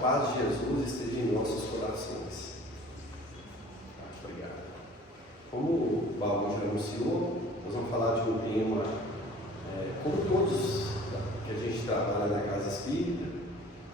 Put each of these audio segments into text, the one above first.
paz de Jesus esteja em nossos corações. Obrigado. Como o Paulo já anunciou, nós vamos falar de um tema, como todos que a gente trabalha na Casa Espírita,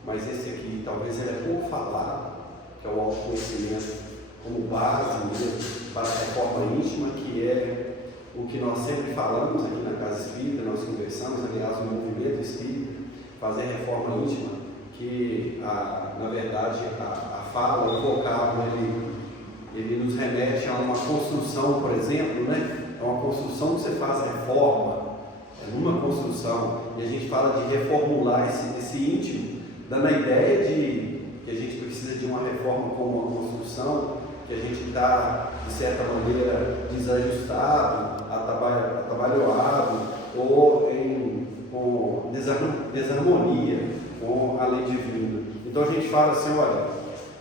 mas esse aqui talvez ele é pouco falado, que é o autoconhecimento como base mesmo para a reforma íntima, que é o que nós sempre falamos aqui na Casa Espírita, nós conversamos, aliás, no movimento espírita, fazer reforma íntima, que na verdade a fala, o vocábulo, ele nos remete a uma construção, por exemplo, né? É uma construção que você faz a reforma, é uma construção, e a gente fala de reformular esse íntimo, dando a ideia de que a gente precisa de uma reforma como uma construção, que a gente está, de certa maneira, desajustado, atabalhoado, ou com desarmonia com a lei divina. Então a gente fala assim, olha,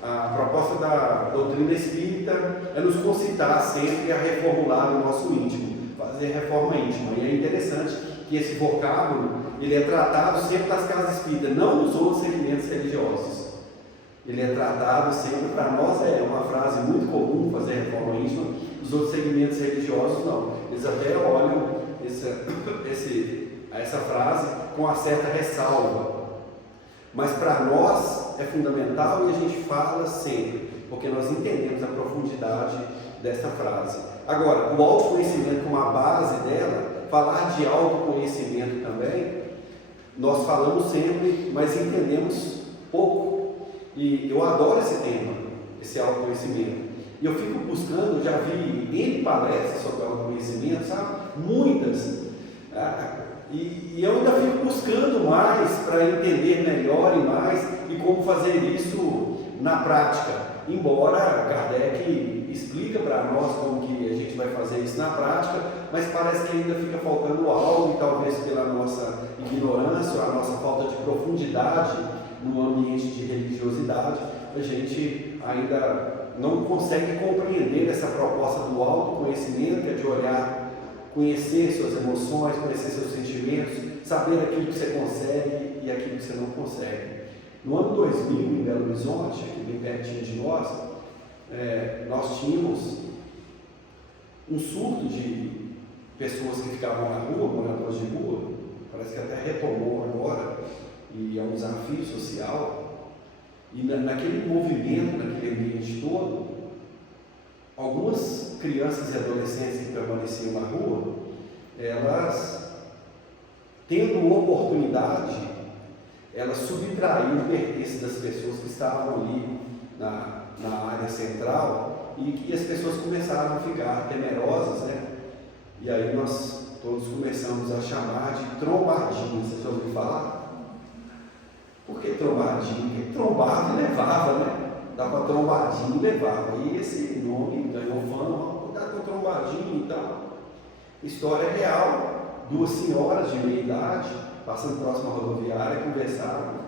a proposta da doutrina espírita é nos concitar sempre a reformular o nosso íntimo, fazer reforma íntima. E é interessante que esse vocábulo, ele é tratado sempre das casas espíritas, não nos outros segmentos religiosos. Ele é tratado sempre, para nós é uma frase muito comum, fazer reforma íntima, os outros segmentos religiosos não. Eles até olham essa frase com uma certa ressalva. Mas para nós é fundamental e a gente fala sempre, porque nós entendemos a profundidade dessa frase. Agora, o autoconhecimento como a base dela, falar de autoconhecimento também, nós falamos sempre, mas entendemos pouco. E eu adoro esse tema, esse autoconhecimento. E eu fico buscando, já vi N palestras sobre autoconhecimento, sabe? Muitas. E eu ainda fico buscando mais para entender melhor e mais e como fazer isso na prática. Embora Kardec explica para nós como que a gente vai fazer isso na prática, mas parece que ainda fica faltando algo, e talvez pela nossa ignorância, a nossa falta de profundidade no ambiente de religiosidade, a gente ainda não consegue compreender essa proposta do autoconhecimento, que é de olhar, conhecer suas emoções, conhecer seus sentimentos, saber aquilo que você consegue e aquilo que você não consegue. No ano 2000, em Belo Horizonte, aqui bem pertinho de nós, nós tínhamos um surto de pessoas que ficavam na rua, moradores de rua, parece que até retomou agora, e é um desafio social, e naquele movimento, naquele ambiente todo, algumas crianças e adolescentes que permaneciam na rua, elas, tendo oportunidade, elas subtraíam o pertence das pessoas que estavam ali na área central, e que as pessoas começaram a ficar temerosas, né? E aí nós todos começamos a chamar de trombadinha. Vocês já ouviram falar? Por que trombadinha? Porque trombava e levava, né? Dava trombadinha e levava. E esse nome ganhou fama, cuidado com trombadinha e tal. História real. Duas senhoras de meia idade, passando próximo à rodoviária, conversavam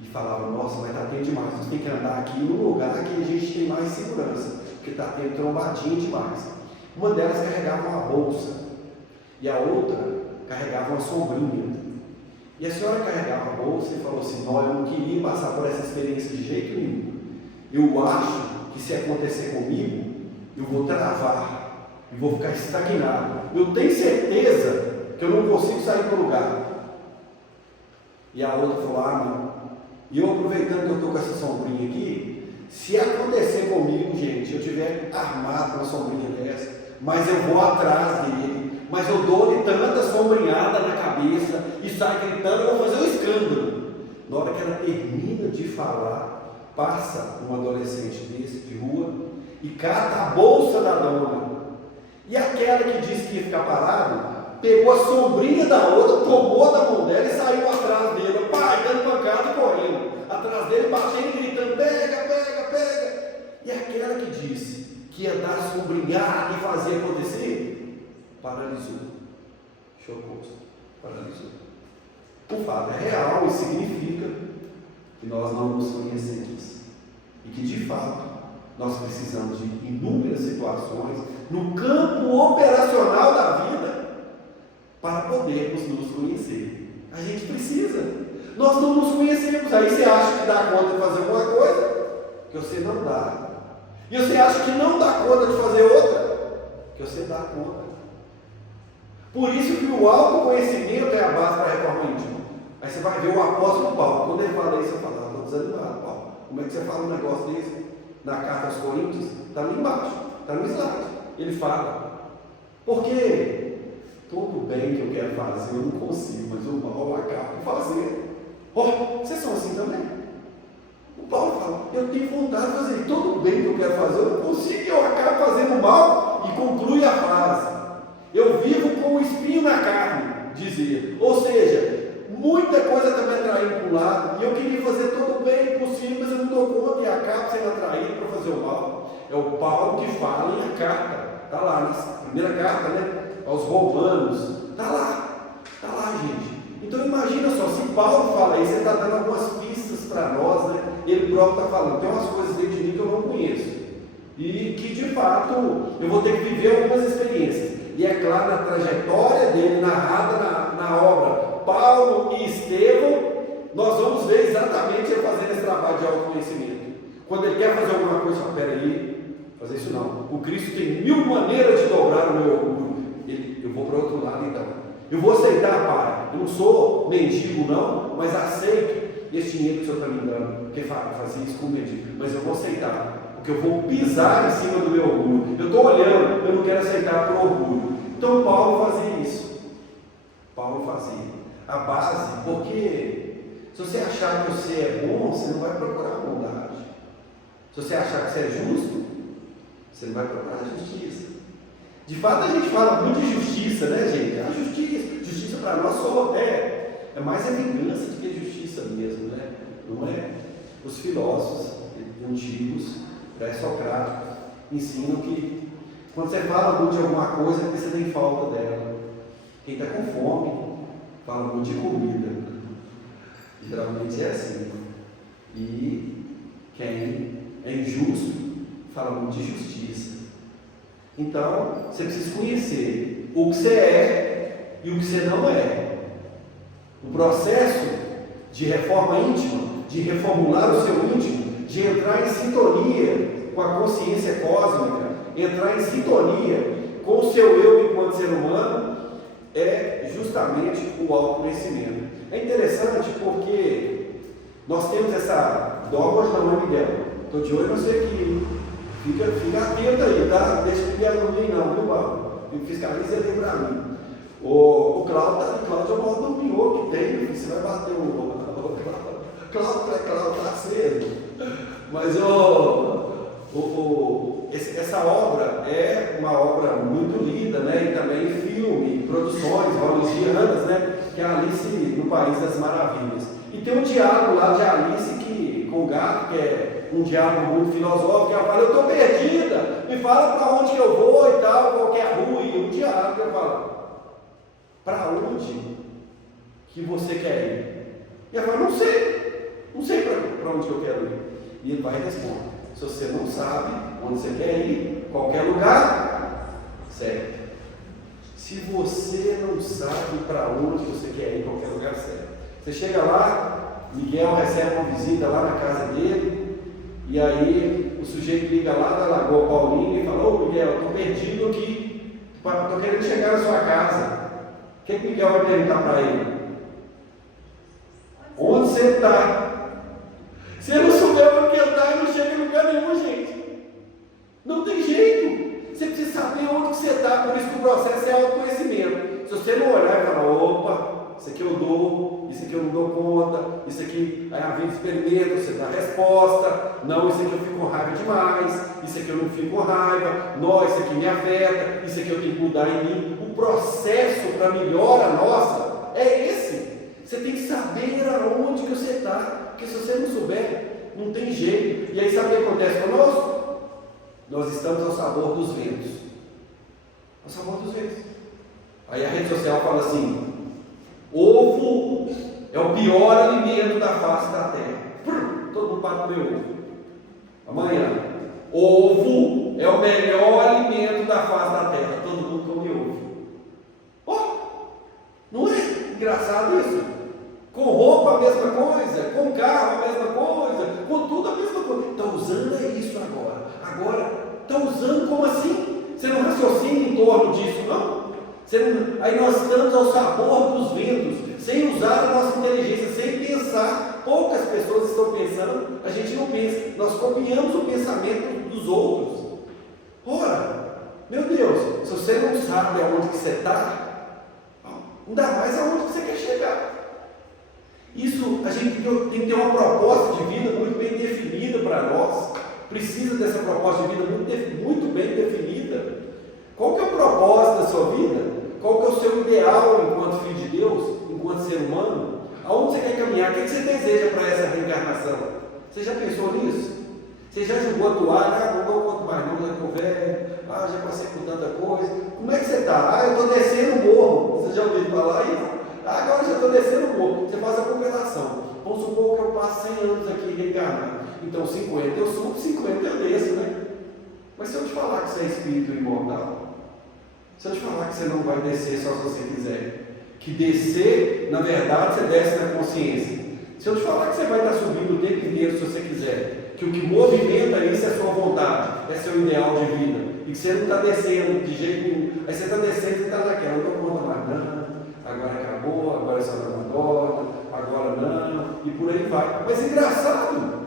e falavam, nossa, mas está tendo demais, nós temos que andar aqui no lugar que a gente tem mais segurança, porque está tendo trombadinha demais. Uma delas carregava uma bolsa e a outra carregava uma sombrinha. E a senhora carregava a bolsa e falou assim, não, eu não queria passar por essa experiência de jeito nenhum. Eu acho que se acontecer comigo, eu vou travar e vou ficar estagnado. Eu tenho certeza que eu não consigo sair do lugar. E a outra falou, não. E eu, aproveitando que eu estou com essa sombrinha aqui, se acontecer comigo, gente, eu tiver armado uma sombrinha dessa, mas eu vou atrás dele, mas eu dou-lhe tanta sombrinhada na cabeça e sai gritando, eu vou fazer um escândalo. Na hora que ela termina de falar, passa um adolescente desse de rua e cata a bolsa da dona. E aquela que disse que ia ficar parado, pegou a sombrinha da outra, tomou da mão dela e saiu atrás dele, pai, dando pancada e correndo. Atrás dele, batendo e gritando, pega, pega, pega. E aquela que disse que ia dar sombrinhada e fazer acontecer, paralisou. Chocou-se, paralisou. O fato é real e significa que nós não nos conhecemos. E que, de fato, nós precisamos de inúmeras situações no campo operacional da vida para podermos nos conhecer. A gente precisa. Nós não nos conhecemos. Aí você acha que dá conta de fazer alguma coisa que você não dá. E você acha que não dá conta de fazer outra que você dá conta. Por isso que o autoconhecimento é a base para a reforma íntima. Aí você vai ver o apóstolo Paulo. Quando ele fala isso, você fala, estou desanimado, Paulo. Como é que você fala um negócio desse na carta aos Coríntios? Está ali embaixo, está no slide. Ele fala, porque todo bem que eu quero fazer, eu não consigo, mas o mal acaba de fazer. Vocês são assim também? O Paulo fala, eu tenho vontade de fazer todo bem que eu quero fazer, eu não consigo, eu acabo fazendo mal, e conclui a frase. Eu vivo com o espinho na carne, dizia. Ou seja, muita coisa está me atraindo para um lado, e eu queria fazer todo o bem possível, mas eu não dou conta e acabo sendo atraído para fazer o mal. É o Paulo que fala em a carta, está lá, na primeira carta, né? Aos Romanos, está lá, gente. Então imagina só, se Paulo fala isso, ele está dando algumas pistas para nós, né? Ele próprio está falando, tem umas coisas dentro de mim que eu não conheço, e que de fato eu vou ter que viver algumas experiências. E é claro, na trajetória dele, narrada na obra Paulo e Estevão, nós vamos ver exatamente ele fazendo esse trabalho de autoconhecimento. Quando ele quer fazer alguma coisa, peraí, fazer isso não. O Cristo tem 1000 maneiras de dobrar o meu orgulho. Eu vou para o outro lado então. Eu vou aceitar, Pai. Eu não sou mendigo não, mas aceito esse dinheiro que o Senhor está me dando, porque fazia isso com mendigo. Mas eu vou aceitar, porque eu vou pisar em cima do meu orgulho. Eu estou olhando, eu não quero aceitar por orgulho. Então Paulo fazia isso. Paulo fazia. A base, porque se você achar que você é bom, você não vai procurar bondade. Se você achar que você é justo, você não vai procurar justiça. De fato, a gente fala muito de justiça, né, gente? A justiça para nós só é mais a vingança do que justiça mesmo, né? Não é? Os filósofos antigos, pré-socráticos, ensinam que quando você fala muito de alguma coisa, é porque você tem falta dela. Quem está com fome, fala muito de comida. Geralmente é assim. E quem é injusto, fala muito de justiça. Então, você precisa conhecer o que você é e o que você não é. O processo de reforma íntima, de reformular o seu íntimo, de entrar em sintonia com a consciência cósmica, entrar em sintonia com o seu eu enquanto ser humano, é justamente o autoconhecimento. É interessante porque nós temos essa dogma, hoje não é Miguel, estou de olho no você aqui, fica atento aí, tá? Deixa o Miguel não vir não, viu, Paulo? Fiscaliza ele para mim. O Cláudio é o maior dominó que tem, você vai bater o Cláudio está cedo. Mas essa obra é uma obra muito linda, né? E também filme, produções hollywoodianas, né? Que é Alice no País das Maravilhas. E tem um diálogo lá de Alice com o gato, que é um diálogo muito filosófico, que ela fala, eu estou perdida, me fala para onde que eu vou e tal, qualquer rua, e um diálogo que ela fala, para onde que você quer ir? E ela fala, não sei para onde eu quero ir. E ele vai responder, se você não sabe onde você quer ir, qualquer lugar, certo. Se você não sabe para onde você quer ir, qualquer lugar, certo. Você chega lá, Miguel recebe uma visita lá na casa dele, e aí o sujeito liga lá da Lagoa Paulina e fala, ô Miguel, eu estou perdido aqui, estou querendo chegar na sua casa. O que Miguel vai perguntar para ele? Onde você está? Se ele não souber onde ele está, ele não chega em lugar nenhum, gente. Não tem jeito. Você precisa saber onde você está, por isso que o processo é autoconhecimento. Se você não olhar e falar, opa, isso aqui eu dou, isso aqui eu não dou conta, isso aqui, aí a vida experimenta, você dá a resposta, não, isso aqui eu fico com raiva demais, isso aqui eu não fico com raiva, não, isso aqui me afeta, isso aqui eu tenho que mudar em mim. O processo para melhora nossa é esse. Você tem que saber aonde que você está, porque se você não souber, não tem jeito. E aí sabe o que acontece conosco? Nós estamos ao sabor dos ventos. Ao sabor dos ventos. Aí a rede social fala assim, ovo é o pior alimento da face da terra. Todo mundo para comer ovo. Amanhã, ovo é o melhor alimento da face da terra. Todo mundo come ovo. Não é engraçado isso? Com roupa a mesma coisa, com carro a mesma coisa, com tudo a mesma coisa. Está usando isso agora. Agora, está usando como assim? Você não raciocina em torno disso, não? Aí nós estamos ao sabor dos ventos, sem usar a nossa inteligência, sem pensar. Poucas pessoas estão pensando, a gente não pensa. Nós copiamos o pensamento dos outros. Ora, meu Deus, se você não sabe aonde que você está, ainda mais aonde que você quer chegar. Isso, a gente tem que ter uma proposta de vida muito bem definida para nós. Precisa dessa proposta de vida muito bem definida. Qual que é o propósito da sua vida? Qual que é o seu ideal enquanto filho de Deus, enquanto ser humano? Aonde você quer caminhar? O que você deseja para essa reencarnação? Você já pensou nisso? Você já jogou a toalha? Não conto mais não, já estou velho. Já passei por tanta coisa. Como é que você está? Eu estou descendo o morro. Você já ouviu falar isso? Agora já estou descendo o morro. Você faz a comparação. Vamos supor que eu passo 100 anos aqui reencarnado. Então 50 eu subo, 50 eu desço, né? Mas se eu te falar que você é espírito imortal, se eu te falar que você não vai descer só se você quiser, que descer, na verdade, você desce na consciência. Se eu te falar que você vai estar subindo o tempo inteiro se você quiser, que o que movimenta isso é a sua vontade, é seu ideal de vida, e que você não está descendo de jeito nenhum, aí você está descendo e está naquela, não dou conta mais não, agora acabou, agora é só na madonna, agora não, e por aí vai. Mas é engraçado,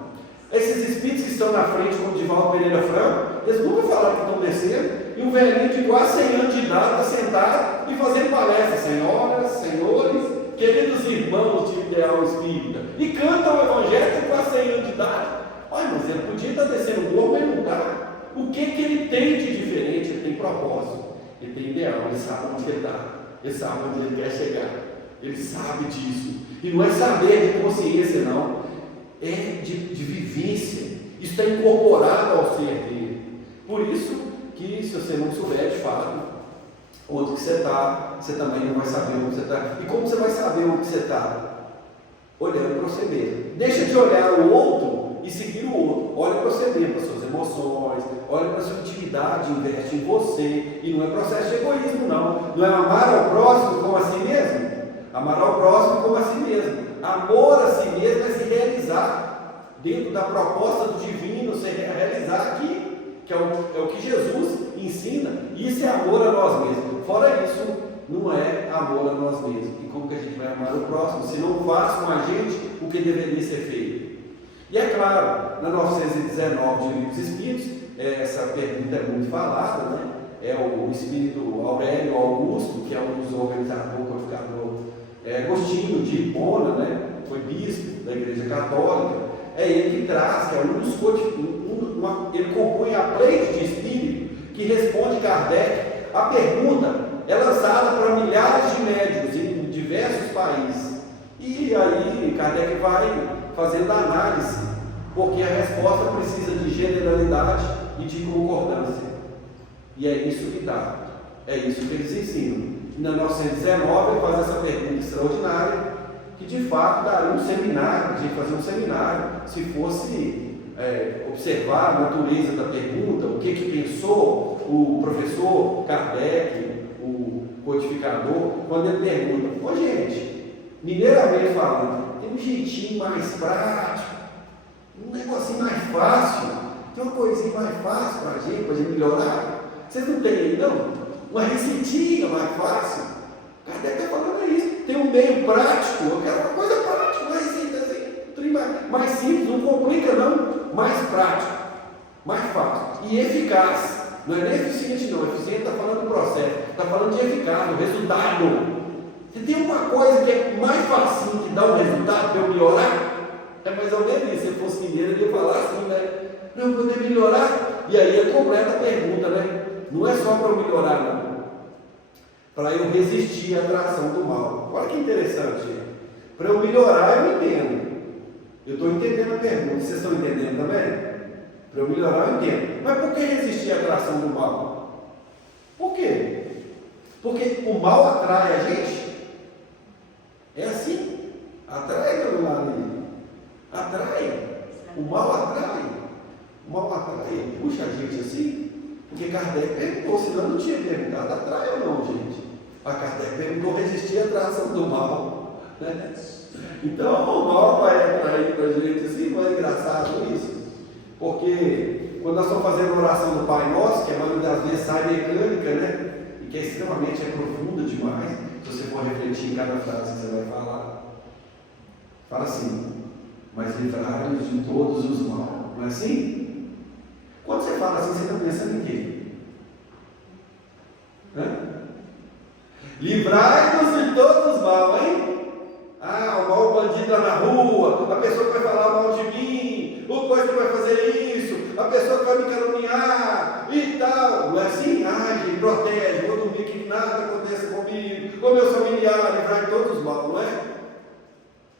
esses espíritos que estão na frente, como Divaldo Pereira Franco, eles nunca falaram que estão descendo, e um velhinho de quase 100 anos de idade está sentado e fazendo palestra, senhoras, senhores, queridos irmãos de ideal espírita, e canta o evangelho com quase 100 anos de idade. Olha, mas ele podia estar descendo o morro, mas não está. O que ele tem de diferente? Ele tem propósito, ele tem ideal, ele sabe onde ele está, ele sabe onde ele quer chegar, ele sabe disso. E não é saber de consciência, não, é de vivência. Isso está incorporado ao ser dele. Por isso que, se você não souber de fato onde que você está, você também não vai saber onde você está. E como você vai saber onde você está? Olhando para você mesmo. Deixa de olhar o outro e seguir o outro. Olha para você mesmo, para as suas emoções, olha para a sua intimidade, investe em você. E não é processo de egoísmo, não. Não é amar ao próximo como a si mesmo. Amar ao próximo como a si mesmo. Amor a si mesmo é se realizar dentro da proposta do divino, se realizar aqui, que é o que Jesus ensina. Isso é amor a nós mesmos. Fora isso, não é amor a nós mesmos. E como que a gente vai amar o próximo se não faz com a gente o que deveria ser feito? E é claro, na 919 de Livro dos Espíritos, essa pergunta é muito falada, né? É o espírito Aurélio Augusto, que é um dos organizadores, codificador, Agostinho de Hipona, né? Foi bispo da Igreja Católica. É ele que traz, que é um dos ele compõe a pleite de espírito que responde Kardec. A pergunta é lançada para milhares de médicos em diversos países. E aí Kardec vai fazendo a análise, porque a resposta precisa de generalidade e de concordância. E é isso que dá. É isso que eles ensinam. E na 919 ele faz essa pergunta extraordinária, que de fato daria um seminário, a gente fazer um seminário, se fosse observar a natureza da pergunta, o que pensou o professor Kardec, o codificador, quando ele pergunta: ô gente, mineiramente falando, tem um jeitinho mais prático, um negocinho mais fácil, tem uma coisinha mais fácil para a gente melhorar? Vocês não têm aí não? Uma receitinha mais fácil? Kardec está falando isso. Tem um meio prático, eu quero uma coisa prática, uma receita assim, mais simples, não complica não, mais prático, mais fácil e eficaz. Não é nem eficiente não, eficiente está falando do processo, está falando de eficaz, do resultado. Se tem uma coisa que é mais facinho que dá um resultado para eu melhorar, é mais ou menos isso. Se eu fosse mineiro, eu ia falar assim, né? Não, eu poder melhorar. E aí é completa a pergunta, né? Não é só para eu melhorar, não. Para eu resistir à atração do mal. Olha que interessante. Para eu melhorar, eu entendo. Eu estou entendendo a pergunta. Vocês estão entendendo também? Para eu melhorar, eu entendo. Mas por que resistir à atração do mal? Por quê? Porque o mal atrai a gente. É assim. Atrai, meu lado aí. Atrai. O mal atrai. O mal atrai. Puxa a gente assim. Porque Kardec perguntou, senão não tinha perguntado, atrai ou não, gente? A Kardec perguntou, resistir à atração do mal. Né? Então o mal vai atrair para a gente assim, não é engraçado isso? Porque quando nós estamos fazendo a oração do Pai Nosso, que a maioria das vezes sai mecânica, né? E que é extremamente profunda demais, se você for refletir em cada frase que você vai falar, fala assim: mas livrai-nos de todos os maus. Não é assim? Quando você fala assim, você está pensando em quê? Livrai-nos de todos os maus, hein? O mau bandido lá na rua, a pessoa que vai falar mal de mim, o coisa que vai fazer isso, a pessoa que vai me caluniar e tal. Não é assim? Gente, protege, vou dormir que nada aconteça comigo, com meus familiares, livrai de todos os maus, não é?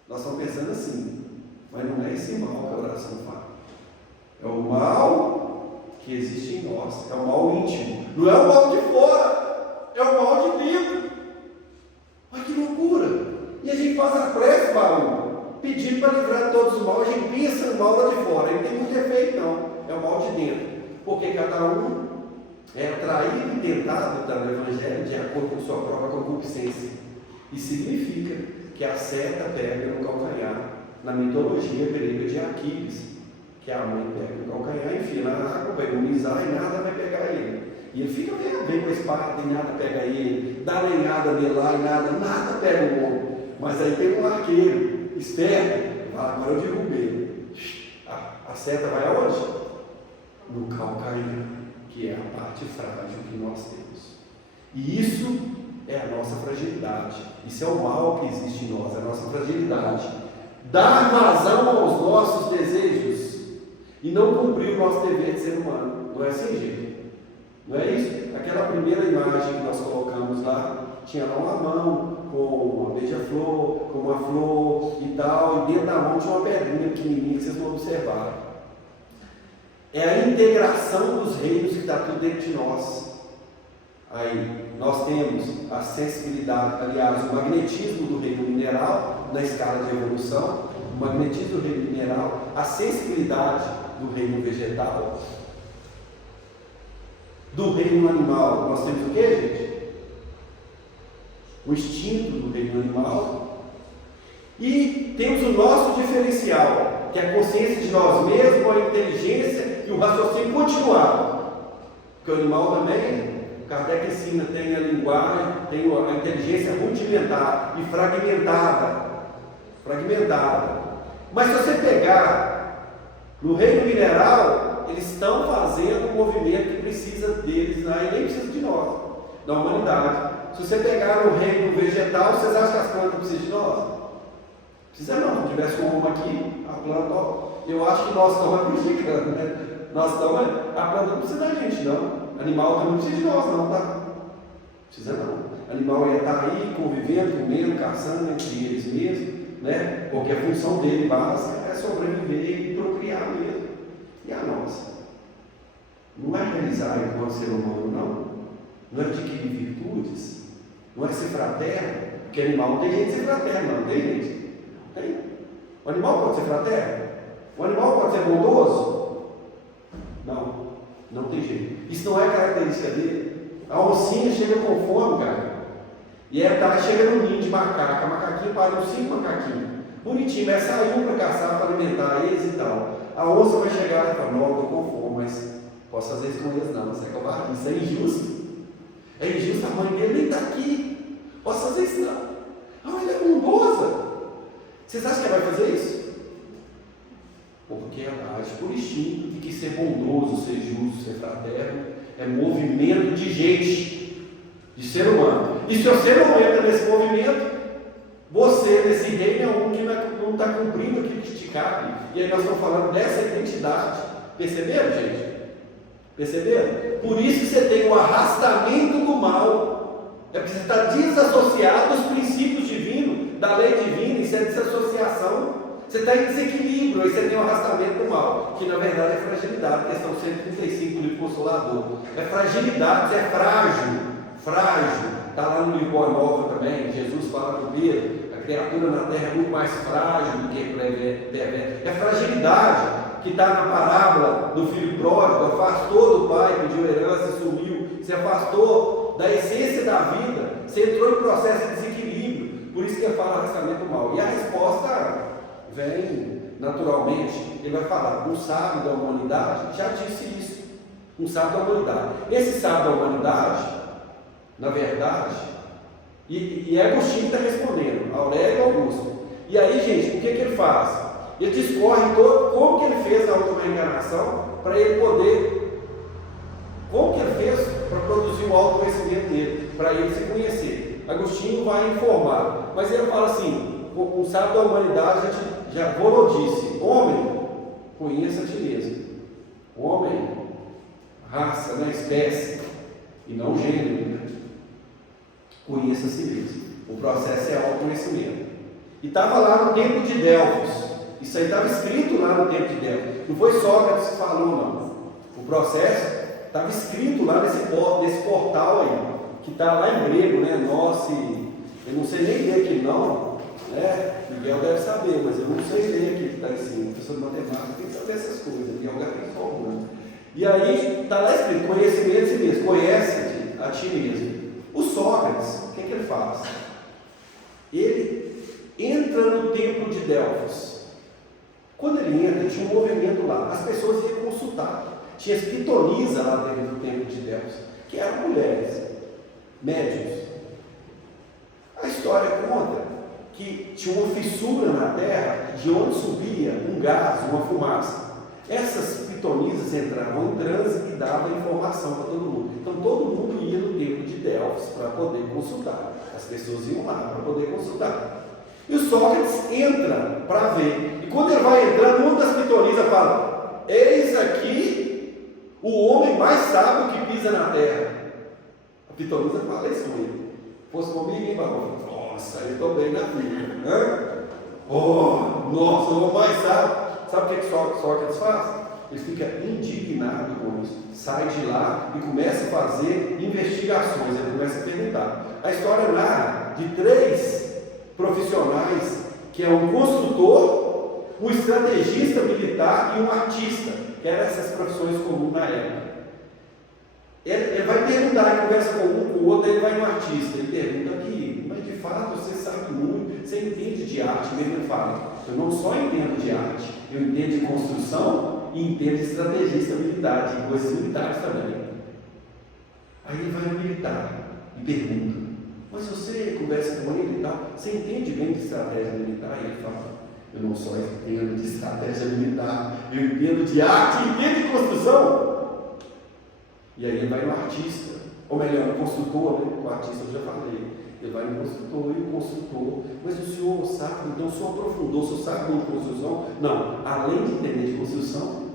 Nós estamos pensando assim, mas não é esse mal que a oração fala. É o mal que existe em nós, é o mal íntimo, não é o mal de fora, é o mal de dentro. Olha que loucura! E a gente faz a prece, Paulo, pedindo para livrar de todos os maus. A gente pensa no mal lá de fora, ele não tem muito efeito não, é o mal de dentro, porque cada um é atraído e tentado no Evangelho de acordo com sua própria concupiscência. Isso significa que a seta pega no calcanhar, na mitologia grega de Aquiles, que a mãe pega no calcanhar, enfia na água, vai imunizar e nada vai pegar ele. E ele fica vem com a espada e nada pega ele, dá lenhada nele lá e nada pega o homem. Mas aí tem um arqueiro esperto, agora eu derrubei ele. A seta vai aonde? No calcanhar, que é a parte frágil que nós temos. E isso é a nossa fragilidade. Isso é o mal que existe em nós, a nossa fragilidade. Dar vazão aos nossos desejos e não cumprir o nosso dever de ser humano. Não é assim, gente? Não é isso? Aquela primeira imagem que nós colocamos lá, tinha lá uma mão com uma beija-flor, com uma flor e tal, e dentro da mão tinha uma pedrinha pequenininha que vocês vão observar. É a integração dos reinos que está tudo dentro de nós. Aí nós temos a sensibilidade, aliás, o magnetismo do reino mineral na escala de evolução, o magnetismo do reino mineral, a sensibilidade do reino vegetal, do reino animal. Nós temos o que, gente? O instinto do reino animal, e temos o nosso diferencial, que é a consciência de nós mesmos, a inteligência e o raciocínio continuado. Porque o animal também, Kardec ensina, tem a linguagem, tem a inteligência rudimentar e fragmentada. Mas se você pegar no reino mineral, eles estão fazendo um movimento que precisa deles, e nem precisa de nós, da humanidade. Se você pegar no reino vegetal, vocês acham que as plantas precisam de nós? Precisa não. Se tivesse um homem aqui, a planta, eu acho que nós estamos prejudicando, né? A planta não precisa da gente, não. Animal também não precisa de nós, não, tá? Precisa não. Animal ia estar aí convivendo, comendo, caçando entre eles mesmos, né? Porque a função dele básica é sobreviver e procriar mesmo. E a nossa? Não é realizar enquanto ser humano, não. Não é adquirir virtudes. Não é ser fraterno. Porque animal não tem jeito de ser fraterno, não tem gente? Tem. O animal pode ser fraterno? O animal pode ser bondoso? Não. Não tem jeito. Isso não é característica dele. A oncinha chega com fome, cara. E ela chega no ninho de macaca. A macaquinha para uns 5 macaquinhos. Bonitinho, mas saiu para caçar, para alimentar eles e tal. A onça vai chegar e falar: não, eu estou com fome, mas posso fazer isso com eles não. Isso é covardia, isso é injusto. É injusto, a mãe dele nem está aqui. Posso fazer isso não. Ele é bondosa. Vocês acham que ela vai fazer isso? Porque ela age por instinto de que ser bondoso, ser justo, ser fraterno é movimento de gente, de ser humano. E se você não entra nesse movimento, você, nesse reino, é um que não está cumprindo aquilo que te cabe. E aí nós estamos falando dessa identidade. Perceberam, gente? Perceberam? Por isso que você tem o arrastamento do mal. É porque você está desassociado dos princípios divinos, da lei divina. Isso é desassociação. Você está em desequilíbrio, aí você tem o arrastamento do mal, que na verdade é fragilidade, questão 135 do livro Consolador. É fragilidade, você é frágil. Está lá no livro Boa Nova também, Jesus fala com Pedro, a criatura na terra é muito mais frágil do que perversa. É fragilidade que está na parábola do filho pródigo, afastou do pai, pediu herança e sumiu, se afastou da essência da vida, você entrou em processo de desequilíbrio. Por Por isso que ele fala arrastamento mal. E a resposta vem naturalmente. Ele vai falar, um sábio da humanidade já disse isso. Um sábio da humanidade. Esse sábio da humanidade, na verdade, e Agostinho está respondendo, Aurélio e Augusto. E aí, gente, o que ele faz? Ele discorre todo como que ele fez a última reencarnação para ele poder, como que ele fez para produzir o autoconhecimento dele, para ele se conhecer. Agostinho vai informar, mas ele fala assim, um sábio da humanidade já disse, homem, conheça a ti mesmo. Homem, raça, né, espécie, e não gênero, né? Conheça a si mesmo. O processo é autoconhecimento. E estava lá no templo de Delfos. Isso aí estava escrito lá no templo de Delfos. Não foi Sócrates que falou, não. O processo estava escrito lá nesse portal aí, que está lá em grego, né? Nossa, eu não sei nem ler aqui não, né? Miguel deve saber, mas eu não sei ler aqui que está em cima. Professor de matemática tem que saber essas coisas. Miguel já tem formando. E aí está lá escrito, conhecimento de si mesmo, conhece-te a ti mesmo. O Sócrates, o que ele faz? Ele entra no templo de Delfos. Quando ele entra, tinha um movimento lá, as pessoas iam consultar. Tinha as pitonisas lá dentro do templo de Delfos, que eram mulheres, médiuns. A história conta que tinha uma fissura na terra de onde subia um gás, uma fumaça. Essas pitonisas entravam em transe e davam informação para todo mundo. Então todo mundo ia no templo de Delfos para poder consultar. As pessoas iam lá para poder consultar. E o Sócrates entra para ver. E quando ele vai entrando, uma das pitonisas fala: eis aqui o homem mais sábio que pisa na terra. A pitonisa fala isso com ele. Fosse comigo, hein, Barão? Nossa, eu estou bem na vida. Oh, nossa, o homem mais sábio. Sabe o que Sócrates faz? Ele fica indignado com isso. Sai de lá e começa a fazer investigações. Ele começa a perguntar. A história narra de 3 profissionais, que é um construtor, um estrategista militar e um artista, que eram essas profissões comuns na época. Ele vai perguntar, ele conversa com um, com o outro, ele vai no artista, ele pergunta aqui, mas de fato você sabe muito, você entende de arte, mesmo ele fala, eu não só entendo de arte, eu entendo de construção e entendo de estrategista militar, de coisas militares também. Aí ele vai no militar e pergunta, mas você conversa com ele e tal, você entende bem de estratégia militar? E ele fala, eu não só entendo de estratégia militar, eu entendo de arte e entendo de construção. E aí ele vai no artista, ou melhor, no construtor, né? O artista eu já falei. Ele vai no construtor e o construtor, mas o senhor sabe, então o senhor aprofundou, o senhor sabe muito de construção? Não, além de entender de construção,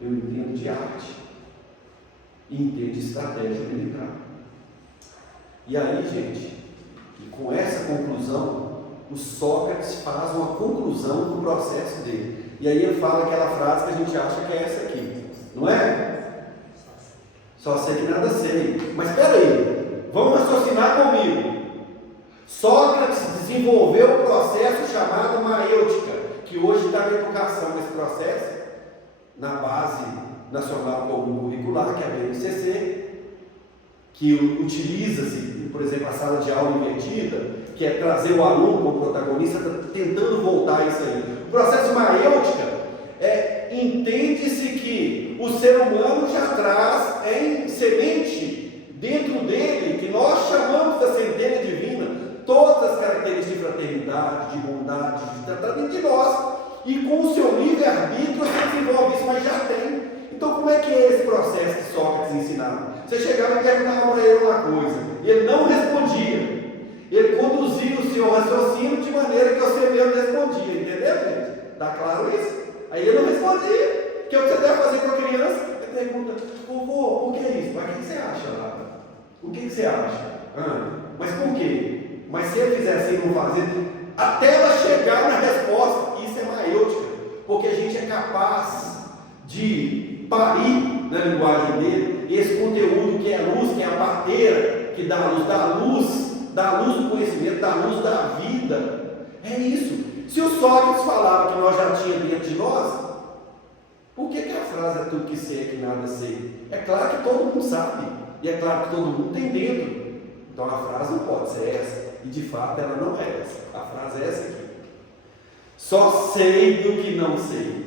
eu entendo de arte e entendo de estratégia militar. E aí, gente, com essa conclusão, o Sócrates faz uma conclusão do processo dele. E aí ele fala aquela frase que a gente acha que é essa aqui, não é? Só sei que nada sei. Mas espera aí, vamos raciocinar comigo. Sócrates desenvolveu um processo chamado maêutica, que hoje está na educação, esse processo, na Base Nacional Comum Curricular, que é a BNCC, que utiliza-se, por exemplo, a sala de aula invertida, que é trazer o aluno como protagonista, tentando voltar a isso aí. O processo maêutica entende-se que o ser humano já traz em semente dentro dele, que nós chamamos da centelha divina, todas as características de fraternidade, de bondade, de tratar dentro de nós, e com o seu livre-arbítrio você desenvolve isso, mas já tem. Então como é que é esse processo que Sócrates ensinava? Você chegava e perguntava para ele uma coisa, e ele não respondia. Ele conduzia o seu raciocínio de maneira que você mesmo respondia, entendeu, gente? Está claro isso? Aí ele não respondia. O que você deve fazer com a criança? Ele pergunta, vovô, por que isso? Mas o que você acha lá? O que você acha? Mas por quê? Mas se ele fizesse e não fazer, até ela chegar na resposta, isso é maêutica, porque a gente é capaz de parir na linguagem dele esse conteúdo que é a luz, que é a parteira, que dá a luz do conhecimento, dá a luz da vida. É isso. Se o Sócrates falava que nós já tínhamos dentro de nós, por que a frase é tudo que sei é que nada sei? É claro que todo mundo sabe, e é claro que todo mundo tem dentro. Então a frase não pode ser essa. E de fato ela não é essa. A frase é essa aqui. Só sei do que não sei.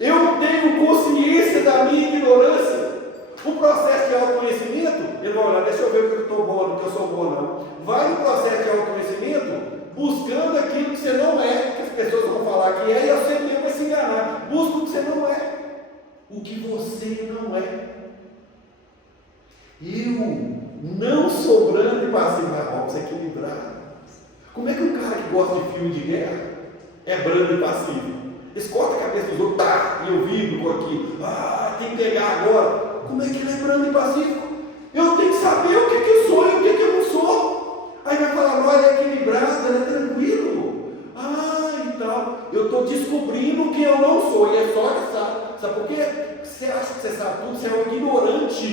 Eu tenho consciência da minha ignorância. O processo de autoconhecimento, ele vai olhar, deixa eu ver o que eu estou bom, no que eu sou bom não. Vai no processo de autoconhecimento buscando aquilo que você não é, que as pessoas vão falar que é, e você mesmo vai se enganar. Busca o que você não é. O que você não é. Eu não sou brando e passivo, vamos equilibrar. Como é que um cara que gosta de filme de guerra é brando e passivo? Eles cortam a cabeça dos outros, tá, e eu vibro com aquilo, tem que pegar agora. Como é que ele é brando e pacífico? Eu tenho que saber o que eu sou e o que eu não sou. Aí vai falar, não, ele é equilibrado, ele é tranquilo. E tal. Eu estou descobrindo o que eu não sou, e é só que sabe. Sabe por quê? Você acha que você sabe tudo, você é um ignorante.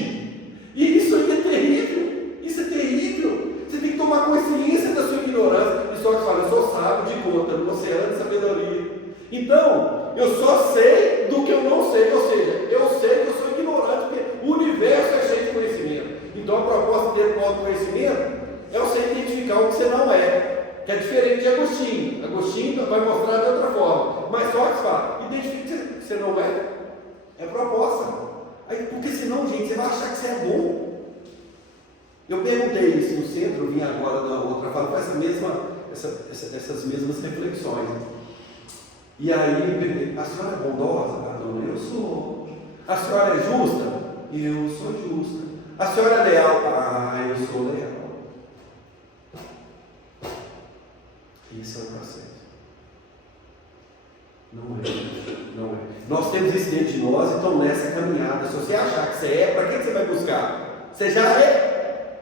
E isso aí é terrível. Isso é terrível. Você tem que tomar consciência da sua ignorância. E só que fala, eu sou sábio de conta, não sou oceano de sabedoria. Então, eu só sei do que eu não sei, ou seja, eu sei que eu sou ignorante, porque o universo é cheio de conhecimento. Então, a proposta dele do autoconhecimento é você identificar o que você não é, que é diferente de Agostinho. Agostinho vai mostrar de outra forma, mas só que fala, identifique o que você não é, é proposta. Aí, porque senão, gente, você vai achar que você é bom. Eu perguntei isso no centro, eu vim agora da outra fala com essas mesmas reflexões. E aí, a senhora é bondosa, dona? Eu sou. A senhora é justa? Eu sou justa. A senhora é leal? Eu sou leal. Isso é o processo. Não é. Nós temos isso dentro de nós e estamos nessa caminhada. Se você achar que você é, para que você vai buscar? Você já é.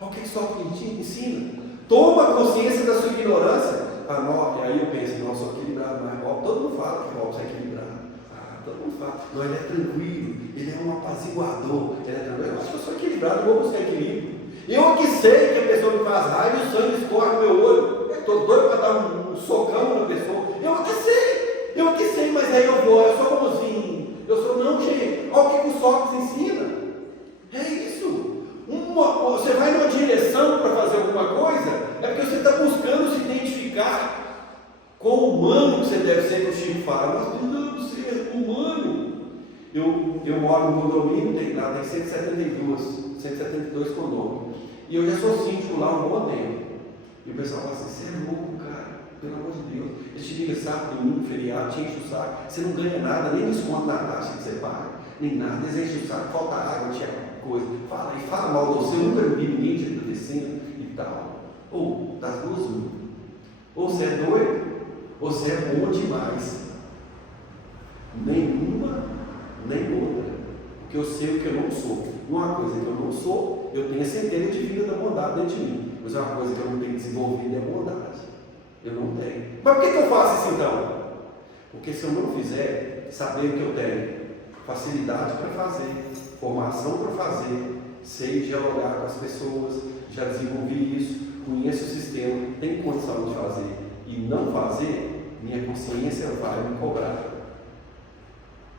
O que só te ensina? Toma consciência da sua ignorância. E aí eu penso, não, sou equilibrado, mas todo mundo fala que Robson é equilibrado. Todo mundo fala, não, ele é tranquilo, ele é um apaziguador, ele é tranquilo. Eu acho que eu sou equilibrado, eu vou buscar equilíbrio. Eu que sei que a pessoa me faz raiva e o sangue escorre no meu olho. Eu estou doido para dar um socão na pessoa. Eu que sei, mas aí eu sou bonzinho. Não, gente, olha o que o Sócrates ensina. É isso. Você vai numa direção para fazer alguma coisa, é porque você está buscando se identificar com o humano que você deve ser, que o Chico fala. Nós precisamos ser humano. Eu moro no condomínio, tem 172 condomínios. E eu já sou síndico lá há um bom tempo. E o pessoal fala assim, você é louco, cara, pelo amor de Deus. Eles te ligam sábado, domingo, feriado, te enche o saco. Você não ganha nada, nem desconto na taxa que você paga, nem nada. Eles enchem o saco, falta água, tinha coisa. Fala mal de você, eu nunca vi ninguém te agradecendo e tal. Ou das duas, ou você é doido, ou você é bom demais. Nenhuma, nem outra. Porque eu sei o que eu não sou. Uma coisa que eu não sou, eu tenho a centelha divina da bondade dentro de mim. Mas uma coisa que eu não tenho desenvolvido é bondade. Eu não tenho. Mas por que eu faço isso então? Porque se eu não fizer, saber o que eu tenho, facilidade para fazer, formação para fazer, sei dialogar com as pessoas, já desenvolvi isso, conheço o sistema, tenho condição de fazer e não fazer, minha consciência vai me cobrar.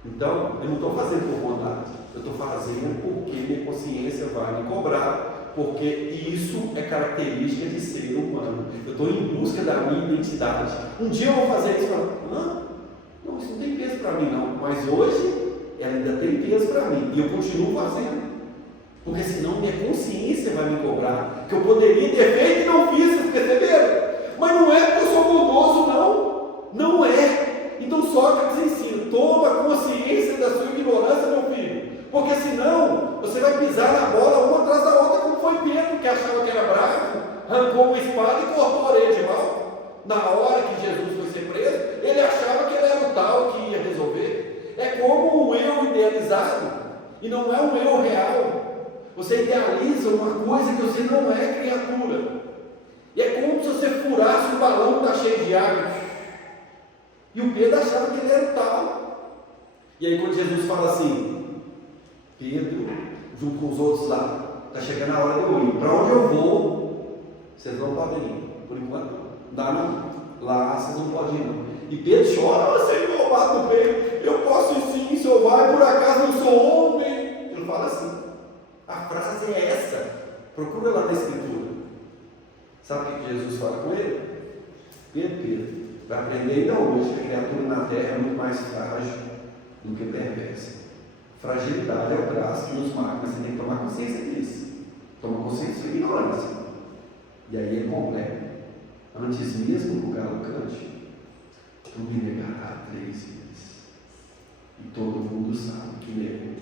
Então, eu não estou fazendo por bondade, eu estou fazendo porque minha consciência vai me cobrar, porque isso é característica de ser humano. Eu estou em busca da minha identidade. Um dia eu vou fazer isso e falar, não, isso não tem peso para mim não, mas hoje ela ainda tem peso para mim, e eu continuo fazendo, porque senão minha consciência vai me cobrar, que eu poderia ter feito e não fiz, vocês perceberam? Mas não é porque eu sou bondoso, não é. Então Sócrates ensina, toma consciência da sua ignorância, meu filho, porque senão você vai pisar na bola uma atrás da outra, como foi Pedro, que achava que era bravo, arrancou uma espada e cortou a orelha de mal. Na hora que Jesus foi ser preso, ele achava que ele era o tal que ia resolver. É como um eu idealizado, e não é um eu real. Você idealiza uma coisa que você não é, criatura. E é como se você furasse um balão que está cheio de água. E o Pedro achava que ele era o tal. E aí quando Jesus fala assim, Pedro, junto com os outros lá, está chegando a hora de eu ir. Para onde eu vou, vocês não podem ir. Por enquanto, dá não. Lá vocês não podem ir não. E Pedro chora, você me roubado no peito. Eu posso ir sim, senhor vai, por acaso eu sou homem. Ele fala assim. A frase é essa. Procura lá na escritura. Sabe o que Jesus fala com ele? Pedro, vai aprender ainda hoje que a criatura na terra é muito mais frágil do que perversa. Fragilidade é o braço que nos marca, mas você tem que tomar consciência disso. Toma consciência de ignorância. E aí ele completa. Antes mesmo que o galo cante, tu me negarás 3 vezes. E todo mundo sabe que negou.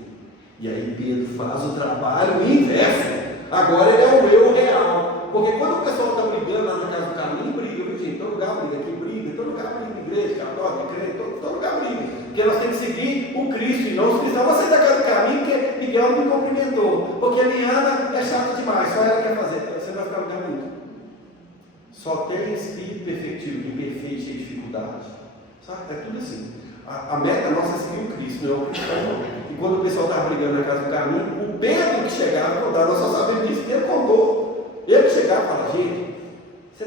E aí Pedro faz o trabalho inverso. Agora ele é o eu real. Porque quando o pessoal está brigando lá na casa do caminho, briga, viu, gente? Todo lugar briga, aqui briga, todo lugar briga, igreja, católica, crente, todo lugar briga. Porque nós temos que seguir o Cristo e não os cristãos. Você está na casa do caminho porque Miguel não me cumprimentou. Porque a Liana é chata demais, só ela quer fazer. Você vai ficar no caminho. Só tem espírito perfectivo, imperfeito, cheio de dificuldade. Sabe? É tudo assim. A meta nossa é seguir o Cristo, não é o cristão. E quando o pessoal estava brigando na casa do caminho, o Pedro que chegava a contar, nós só sabemos disso, que ele contou. Ele que chegava e falava, gente, você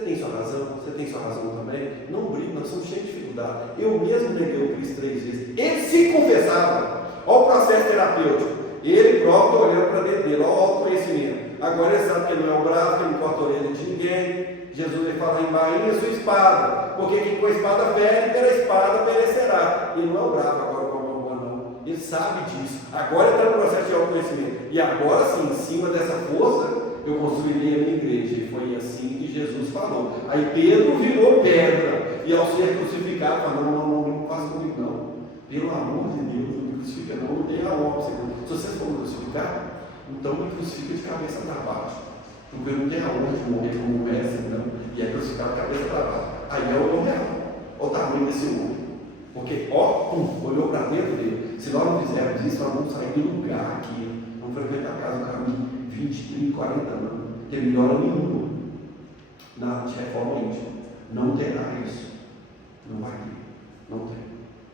tem sua razão também. Não brigue, nós somos cheios de dificuldade. Eu mesmo neguei o Cristo 3 vezes. Ele se confessava. Olha o processo terapêutico. Ele próprio olhando para dentro dele, olha o autoconhecimento. Agora ele sabe que ele não é um bravo, que ele não corta a orelha de ninguém. Jesus ele fala, embainha sua espada, porque quem com a espada fere, pela espada perecerá. Ele não é o bravo agora com a mão boa, não. Ele sabe disso. Agora ele está no processo de autoconhecimento. E agora sim, em cima dessa força, eu construirei a minha igreja. E foi assim que Jesus falou. Aí Pedro virou pedra. E ao ser crucificado, falou, não faça comigo não. Pelo amor de Deus, não me crucifica não tem amor. Se vocês forem crucificar, então me crucifica de cabeça para baixo. Porque eu não tenho aonde morrer como um mestre, não. E é crucificado de cabeça para baixo. Aí é o homem real. Olha o tamanho desse homem. Porque, olhou para dentro dele. Se nós não fizermos isso, nós vamos sair do lugar aqui. Vamos frequentar a casa do caminho 20, 30, 40 anos. Não tem melhora nenhuma. Nada de reforma íntima. Não terá isso. Não vai ter. Não tem.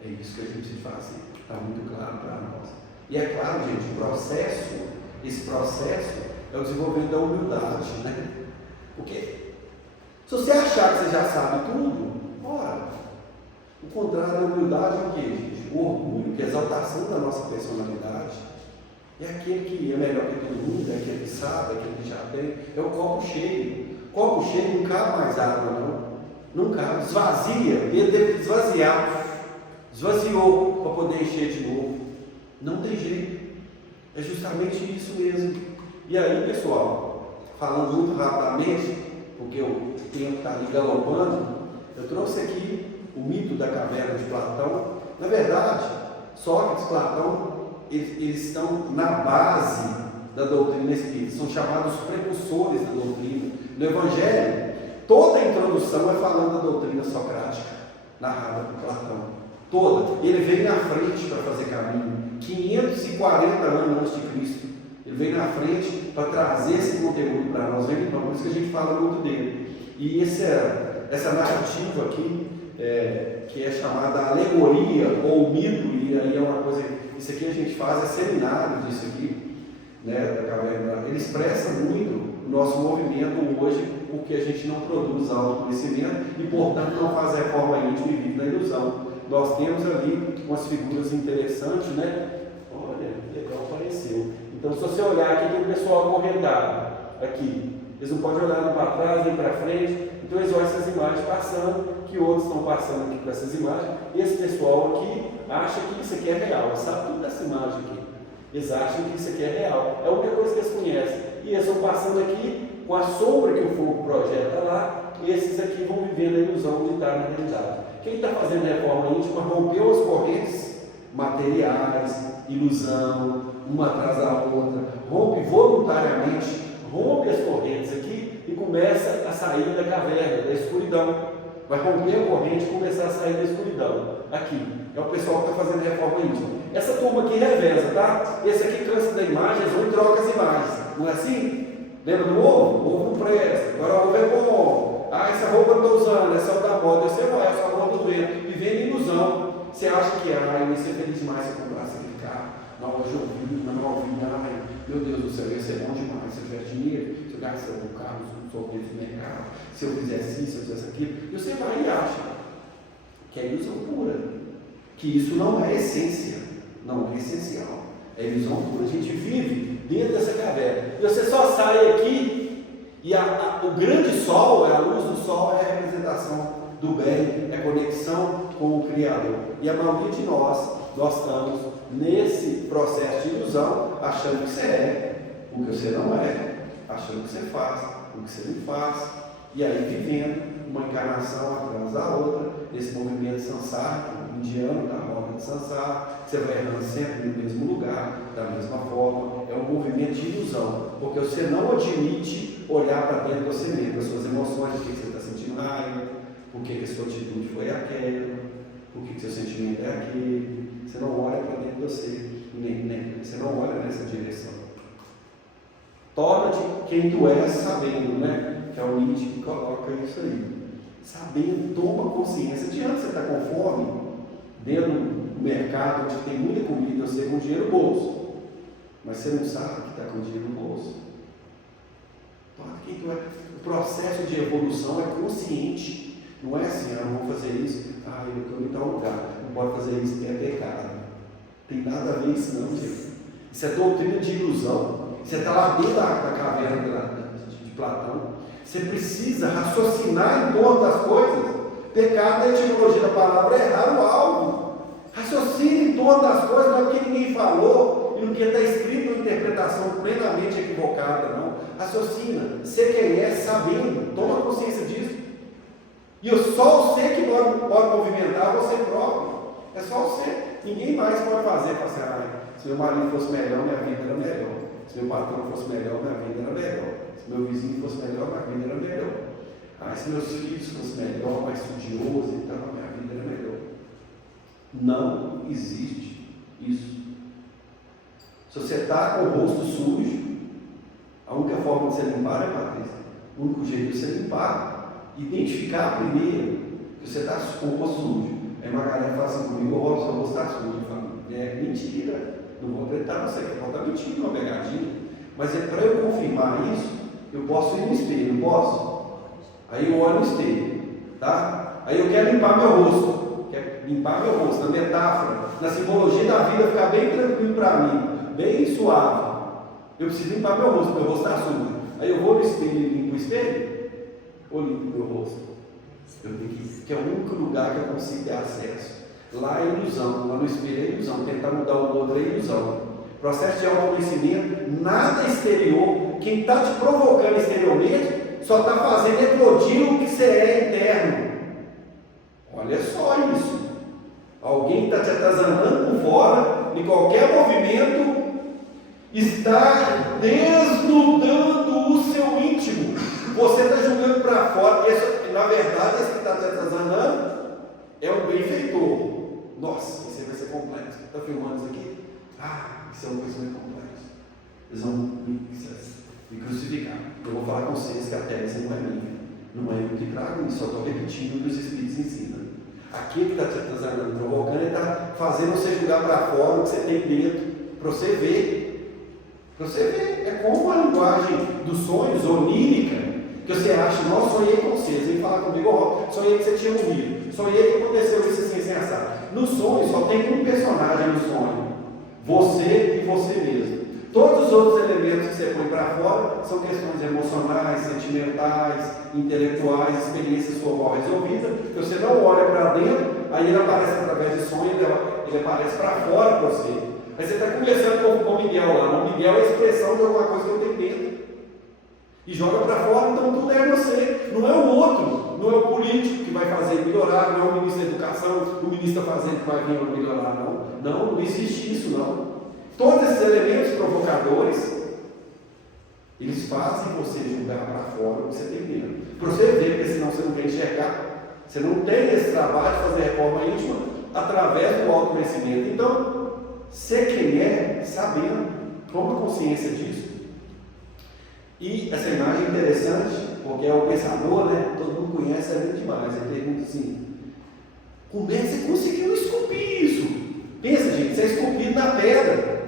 É isso que a gente precisa fazer. Está muito claro para nós. E é claro, gente, esse processo é o desenvolvimento da humildade, né? Porque se você achar que você já sabe tudo, ora, o contrário da humildade é o quê, gente? O orgulho, que é a exaltação da nossa personalidade. É aquele que é melhor que todo mundo, é aquele que sabe, é aquele que já tem. É o copo cheio. Copo cheio não cabe mais água, não. Não cabe. Esvazia. Ele teve que esvaziar. Esvaziou para poder encher de novo. Não tem jeito. É justamente isso mesmo. E aí, pessoal, falando muito rapidamente, porque o tempo está ali galopando, eu trouxe aqui o mito da caverna de Platão. Na verdade, Sócrates e Platão, eles estão na base da doutrina espírita, são chamados precursores da doutrina. No Evangelho, toda a introdução é falando da doutrina socrática, narrada por Platão. Toda. Ele veio na frente para fazer caminho, 540 anos antes de Cristo. Ele veio na frente para trazer esse conteúdo para nós, então, por isso que a gente fala muito dele. E essa narrativa aqui, que é chamada alegoria ou mito, e aí é uma coisa, isso aqui a gente faz, é seminário disso aqui, né, da caverna, ele expressa muito o nosso movimento hoje, porque a gente não produz autoconhecimento e, portanto, não faz reforma íntima e vive na ilusão. Nós temos ali umas figuras interessantes, né? Olha, legal, apareceu. Então, se você olhar aqui, tem o pessoal acorrentado aqui. Eles não podem olhar nem para trás, nem para frente. Então, eles olham essas imagens passando, que outros estão passando aqui para essas imagens. E esse pessoal aqui acha que isso aqui é real. Eles sabem tudo dessa imagem aqui. Eles acham que isso aqui é real. É a única coisa que eles conhecem. E eles estão passando aqui com a sombra que o fogo projeta lá. E esses aqui vão vivendo a ilusão de estar na realidade. Quem está fazendo reforma íntima rompeu as correntes materiais, ilusão, uma atrás da outra, rompe voluntariamente, rompe as correntes aqui e começa a sair da caverna, da escuridão. Vai romper a corrente e começar a sair da escuridão. Aqui, é o pessoal que está fazendo reforma íntima. Essa turma aqui reveza, tá? Esse aqui cansa da imagem, eles vão e trocam as imagens. Não é assim? Lembra do ovo? O ovo não presta, agora o ovo é bom. Essa roupa eu não estou usando, essa é o da moda. Você vai, essa roupa do vento, vivendo ilusão. Você acha que eu ia ser feliz demais se eu comprasse aquele carro? Não, hoje eu vi, meu Deus do céu, ia ser bom demais se eu tivesse dinheiro, se eu gastasse um carro, se eu fosse no mercado, se eu fizesse isso, se eu fizesse aquilo. E você vai e acha que é ilusão pura, que isso não é essência, não é essencial, é ilusão pura. A gente vive dentro dessa caverna. E você só sai aqui E o grande sol, a luz do sol, é a representação do bem, é a conexão com o Criador. E a maioria de nós estamos nesse processo de ilusão, achando que você é o que você não é, achando que você faz o que você não faz, e aí vivendo uma encarnação atrás da outra, esse movimento sansara, indiano, da roda de sansara, você vai errando sempre no mesmo lugar, da mesma forma, é um movimento de ilusão, porque você não admite olhar para dentro de você mesmo, as suas emoções, por que você está sentindo raiva, por que a sua atitude foi aquela, por que seu sentimento é aquele, você não olha para dentro de você, você não olha nessa direção. Torna-te quem tu és sabendo, né? Que é o Nietzsche que coloca isso aí. Sabendo, toma consciência. Adianta você estar com fome, dentro do mercado onde tem muita comida, você com dinheiro no bolso, mas você não sabe que está com dinheiro no bolso. Torna quem tu é. O processo de evolução é consciente. Não é assim, eu não vou fazer isso, eu estou em tal lugar, não pode fazer isso, é pecado. Tem nada a ver isso não, gente. Isso é doutrina de ilusão. Você está lá dentro da caverna de Platão. Você precisa raciocinar em torno das coisas. Pecado, a etimologia da palavra é errar o alvo. Raciocine em torno das coisas, não é porque ninguém falou e não que está escrito uma interpretação plenamente equivocada, não. Raciocina, ser quem é, sabendo, toma consciência disso. E só você que pode movimentar você próprio. É só você. Ninguém mais pode fazer. Se meu marido fosse melhor, minha vida era melhor. Se meu patrão fosse melhor, minha vida era melhor. Se meu vizinho fosse melhor, minha vida era melhor. Se meus filhos fossem melhor, mais estudiosos e tal, minha vida era melhor. Não existe isso. Se você está com o rosto sujo, a única forma de você limpar é, Patrícia, o único jeito de você limpar, identificar primeiro que você está com o rosto sujo. Aí Magalhães fala assim comigo, o rosto está sujo. Eu falo, mentira. Não vou acreditar, você que pode estar mentindo, uma pegadinha. Mas para eu confirmar isso, eu posso ir no espelho, não posso? Aí eu olho no espelho, tá? Aí eu quero limpar meu rosto, na metáfora, na simbologia da vida, ficar bem tranquilo para mim, bem suave. Eu preciso limpar meu rosto está sujo. Aí eu vou no espelho e limpo o espelho, ou limpo meu rosto? Eu tenho que é o único lugar que eu consigo ter acesso. Lá é ilusão, lá no espelho é ilusão, tentar mudar o outro é ilusão. Processo de autoconhecimento, nada exterior, quem está te provocando exteriormente, só está fazendo eclodir o que você é interno. Olha só isso. Alguém está te atazanando por fora, em qualquer movimento, está desnudando o seu íntimo. Você está jogando para fora, na verdade, esse que está te atazanando é um benfeitor. Nossa, isso aí vai ser complexo. Está filmando isso aqui? Isso é uma coisa muito complexa. Eles vão me crucificar. Eu vou falar com vocês que a tese não é minha. Não é eu que trago isso, só estou repetindo o que os Espíritos ensinam. Aquele que está te atazanando, provocando, ele está fazendo você jogar para fora o que você tem dentro, para você ver. Para você ver. É como a linguagem dos sonhos, onírica, que você acha, não, sonhei com você. Você vem falar comigo, sonhei que você tinha morrido. Sonhei que aconteceu isso assim, sem assar. No sonho, só tem um personagem no sonho. Você e você mesmo. Todos os outros elementos que você põe para fora são questões emocionais, sentimentais, intelectuais, experiências sua mal resolvida, que você não olha para dentro, aí ele aparece através de sonho, ele aparece para fora para você. Aí você está conversando com o Miguel lá, o Miguel é a expressão de alguma coisa que eu tenho dentro. E joga para fora, então tudo é você, não é o outro, não é o político que vai fazer melhorar, não é o ministro da educação, o ministro da fazenda que vai vir melhorar, não. Não existe isso, não. Todos esses elementos provocadores, eles fazem você julgar para fora o que você tem dentro. Para você ver, porque senão você não quer enxergar. Você não tem esse trabalho de fazer reforma íntima através do autoconhecimento. Então, ser quem é, sabendo, toma consciência disso. E essa imagem é interessante, porque é o pensador, né? Todo mundo conhece, é muito demais. Ele pergunta assim: como é que você conseguiu esculpir isso? Pensa, gente, você é esculpido na pedra.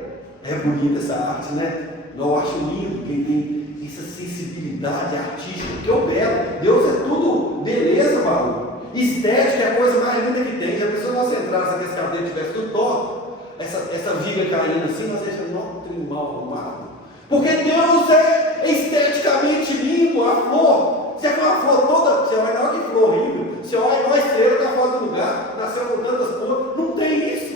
É bonita essa arte, né? Eu acho lindo quem tem essa sensibilidade artística, porque é o belo. Deus é tudo beleza, Paulo. Estética é a coisa mais linda que tem. Já pensou nós entrasse aqui, esse cabelo tivesse tudo torto, essa viga caindo assim, nós achamos, não, tem mal arrumado. Porque Deus é esteticamente lindo. lindo, a flor. Você vê uma flor toda, você olha, olha que flor horrível. Você olha, uma estrela está fora do lugar, nasceu com tantas cores. Não tem isso.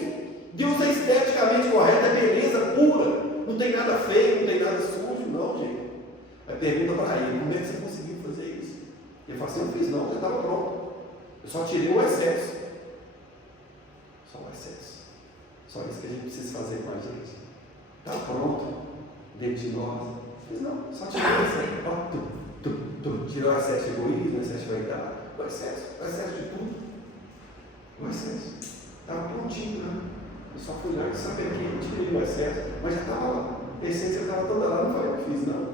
Deus é esteticamente correto, é beleza pura. Não tem nada feio, não tem nada sujo, não, gente. Aí pergunta para ele, como é que você conseguiu fazer isso? Ele fala assim, eu não fiz não, já estava pronto. Eu só tirei o excesso. Só o excesso. Só isso que a gente precisa fazer com a gente. Está pronto dentro de nós. Fiz não, só tirei o excesso. Ó, tirou o excesso de egoísmo, o excesso de vaidade, o excesso de tudo. O excesso. Estava prontinho, né? Eu só fui lá e sabia que eu tirei o excesso, mas já estava lá. A essência estava toda lá, não foi eu que fiz, não.